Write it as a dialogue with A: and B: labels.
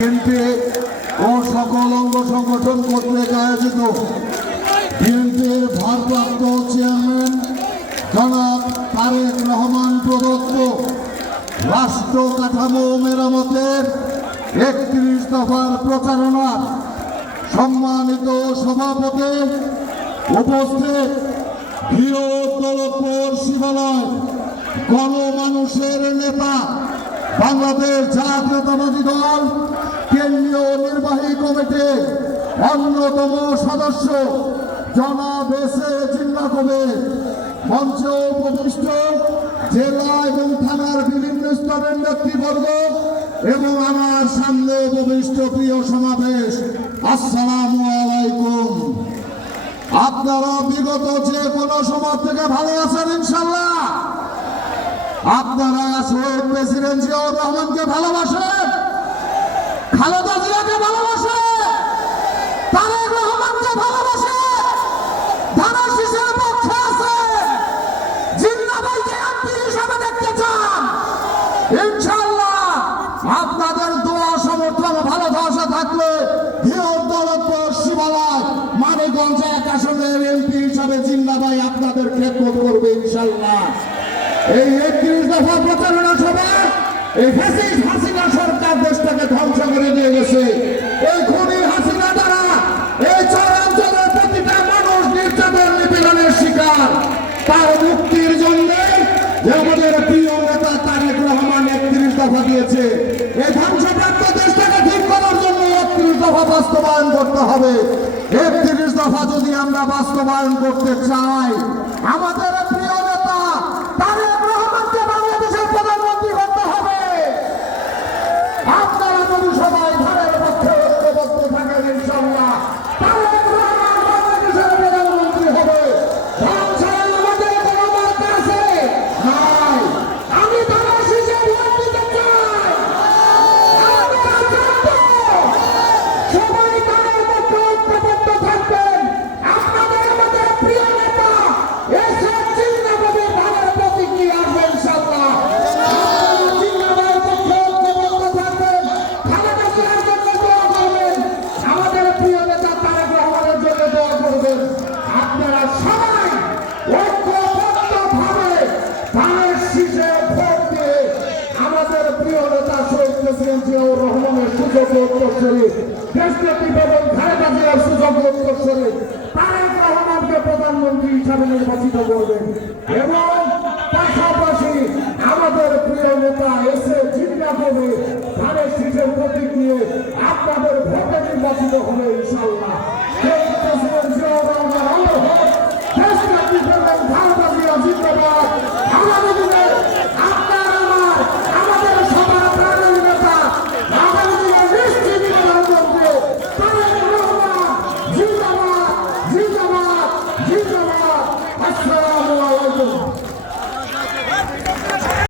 A: BNP ও সকল অঙ্গ সংগঠন কর্তৃক আয়োজিত বিএনপির ভারপ্রাপ্ত চেয়ারম্যান জনাব তারেক রহমান প্রদত্ত রাষ্ট্র কাঠামো মেরামতের একত্রিশ দফার প্রচারণার সম্মানিত সভাপতি উপস্থিত। বৃহত্তরপুর শিবালয় গণমানুষের নেতা, বাংলাদেশ জাতীয়তাবাদী দল কেন্দ্রীয় নির্বাহী কমিটির অন্যতম সদস্য জনাব এস এ জিন্না কবির। মঞ্চে উপবিষ্ট, জেলা এবং থানার বিভিন্ন স্তরের নেতৃবর্গ এবং আমার সামনে উপবিষ্ট প্রিয় সমাবেশ। আসসালামু আলাইকুম। আপনারা বিগত যে কোনো সময় থেকে ভালো আছেন, ইনশাল্লাহ। আপনারা শহীদ প্রেসিডেন্ট জিয়াউর রহমানকে ভালোবাসেন। খালেদা জিয়াকে ভালোবাসে, তারেক রহমানকে ভালোবাসে ধানা শিশের পক্ষে আছে। জিন্নাবাইকে এমপি হিসাবে দেখতে চান। ইনশাআল্লাহ আপনাদের দোয়া সমর্থন ভালোবাসা থাকলে দৌলতপুর শিবালয়, মানিকগঞ্জ এক আসনের এমপি হিসাবে জিন্নাবাই আপনাদের খেদমত করবে ইনশাআল্লাহ। এই একত্রিশ দফা প্রচারণা এই ফ্যাসিস্ট হাসিনা সরকার দেশটাকে ধ্বংস করে দিয়ে গেছে। এই খুনি হাসিনা দ্বারা এই চরাঞ্চলের প্রতিটা মানুষ নির্যাতন, নিপীড়নের শিকার। তার মুক্তির জন্য যে আমাদের প্রিয় নেতা তারেক রহমান একত্রিশ দফা দিয়েছে, এই ধ্বংসপ্রাপ্ত দেশটাকে ঠিক করার জন্য একত্রিশ দফা বাস্তবায়ন করতে হবে। একত্রিশ দফা যদি আমরা বাস্তবায়ন করতে চাই, আমাদের সুযোগ্য উত্তরসূরি দেশব্যাপী বেগম খালেদা জিয়ার সুযোগ্য উত্তরসূরি তারেক রহমানকে প্রধানমন্ত্রী হিসাবে নির্বাচিত করবেন। এবং পাশাপাশি আমাদের প্রিয় নেতা এসে চিন্তা জিন্না কবি ধানের শীষের প্রতীক নিয়ে আপনাদের ভোটে নির্বাচিত হবে